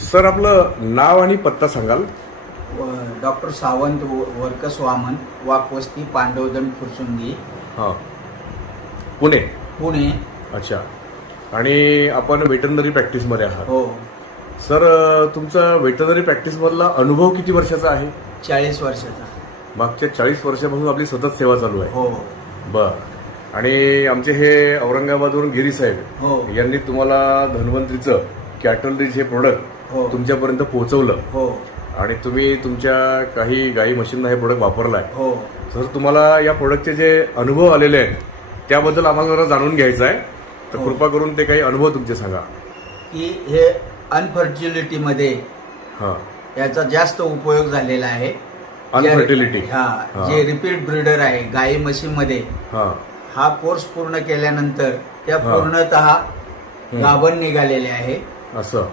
Sir आपलं नाव आणि पत्ता सांगाल? डॉक्टर सावंत वर्कस वामन वाकवस्ती पांडवदन फुरसुंगी. हां. पुणे? पुणे. अच्छा. आणि आपण वेटरनरी प्रॅक्टिसमध्ये आहात. हो. सर तुमचा वेटरनरी प्रॅक्टिसमधला अनुभव किती वर्षाचा आहे? चाळीस वर्षाचा. मागच्या चाळीस वर्षापासून आपली सतत सेवा चालू आहे. हो. बर. आणि आमचे हे औरंगाबादवरून गिरी साहेब हो. यांनी तुम्हाला धन्वंतरीचं कॅटल रिच हे प्रोडक्ट हो. तुमच्यापर्यंत पोहोचवलं. हो. आणि तुम्ही तुमच्या काही गाई मशीनला हे प्रोडक्ट वापरलाय. हो. सर तुम्हाला या प्रोडक्टचे जे अनुभव आलेले आहेत त्याबद्दल आम्हाला जरा जाणून घ्यायचं आहे. तर हो. कृपा करून ते काही अनुभव तुमचे सांगा. की हे अनफर्टिलिटीमध्ये हा. याचा जास्त उपयोग झालेला आहे. Unfertility. हा हा. जे रिपीट ब्रीडर आहे गाई म्हशीमध्ये हा. हा कोर्स पूर्ण केल्यानंतर त्या हा. पूर्णतः गाभण निघालेले आहे. असं.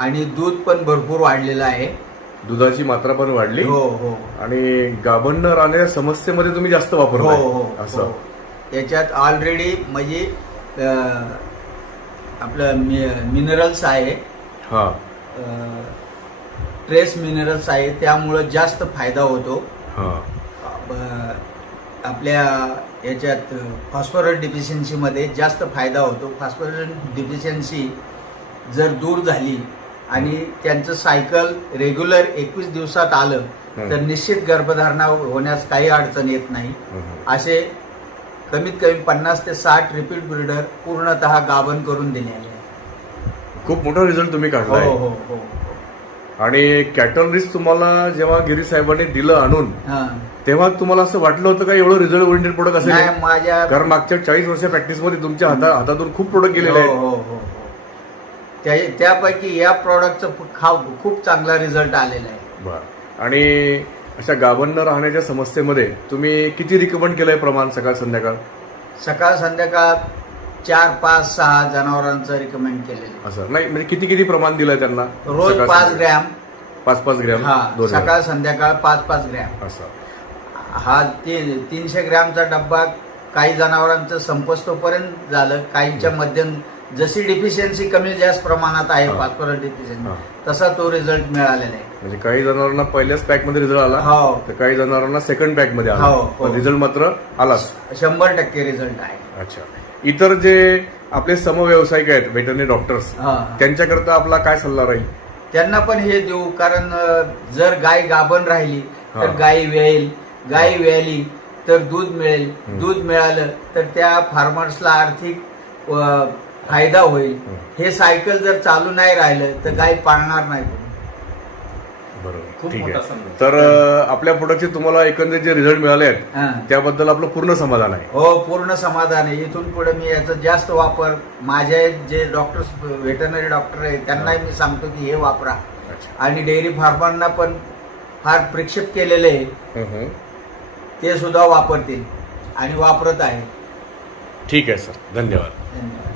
आणि दूध पण भरपूर वाढलेलं आहे. दुधाची मात्रा पण वाढली. हो हो. आणि गाभण न राहण्याच्या समस्येमध्ये तुम्ही जास्त हो वापरलाय हो असं. हो. याच्यात ऑलरेडी म्हणजे अं, आपलं मिनरल्स आहे. हा. ट्रेस मिनरल्स आहे. त्यामुळं जास्त फायदा होतो. हा. अं, आपल्या याच्यात फॉस्फरस डिफिशियन्सीमध्ये जास्त फायदा होतो. फॉस्फरस डिफिशियन्सी जर दूर झाली आणि त्यांचं सायकल रेग्युलर एकवीस दिवसात आलं हं. तर निश्चित गर्भधारणा होण्यास काही अडचण येत नाही. असे कमीत कमी पन्नास ते साठ रिपीट ब्रीडर पूर्णतः गाभण करून दिले खूप मोठा रिझल्ट तुम्ही हो काढलाय हो हो आणि कॅटल रिस्क तुम्हाला जेव्हा गिरी साहेबांनी दिलं आणून हा. तेव्हा तुम्हाला असं वाटलं होतं का एवढं रिझल्ट ओरिएंटेड प्रोडक्ट असेल हे? नाही माझ्या कारण मागच्या चाळीस वर्ष प्रॅक्टिसमध्ये तुमच्या हाता हातातून खूप प्रोडक्ट गेलेले हो आहेत हो हो हो. त्या- त्यापैकी या प्रॉडक्टचा खूप चांगला रिझल्ट आलेला आहे. बर. आणि अशा गाभण न राहण्याच्या समस्येमध्ये तुम्ही किती रिकमेंड केलंय प्रमाण सकाळ संध्याकाळ? सकाळ संध्याकाळ चार पाच सहा जनावरांचं रिकमेंड केलेलं. असं नाही म्हणजे किती किती प्रमाण दिलंय त्यांना रोज सकाळ पाच संध्याकाळ? ग्रॅम. पाच पाच ग्रॅम? हा दोन. सकाळ संध्याकाळ पाच पाच ग्रॅम. असं हा तीन तीनशे ग्रॅमचा डब्बा काही जनावरांचं संपस्तोपर्यंत झालं काहींच्या मध्यम जशी डिफिशियन्सी कमी जास्त प्रमाणात आहे हा. फॉस्फरस हा. डिफिशियन्सी तसा तो रिझल्ट मिळालेला आहे म्हणजे काही जनावरांना पहिल्याच पॅकमध्ये रिझल्ट आला हो तर काही जनावरांना सेकंड पॅकमध्ये आला हो, हो. पण रिझल्ट मात्र आलाच शंभर टक्के रिझल्ट आहे अच्छा इतर जे आपले समव्यावसायिक आहेत वेटरनरी डॉक्टर्स हा. त्यांच्याकरता आपला काय सल्ला राहील त्यांना पण हे देऊ कारण अ, जर गाय गाभण राहिली तर हा. गाय वेळेल गाय वेळली तर दूध मिळेल हं. दूध मिळालं तर त्या फार्मर्सला आर्थिक अ, फायदा होईल. हं. सायकल जर चालू नाही राहिलं तर गाय पाळणार नाही बरोबर. खूप ठीक मोठा आहे. तर आपल्या प्रोडक्टचे तुम्हाला एकंदरीत जे रिझल्ट मिळाले आहेत हा. त्याबद्दल आपलं पूर्ण समाधान आहे. हो पूर्ण समाधान आहे. इथून पुढे मी याचा जास्त वापर माझे जे डॉक्टर व्हेटरनरी डॉक्टर आहेत त्यांनाही मी सांगतो की हे वापरा. आणि डेअरी फार्मरना पण फार प्रेक्षित केलेले आहे हं, हं. ते सुद्धा वापरतील आणि वापरत आहे ठीक आहे सर. धन्यवाद. धन्यवाद.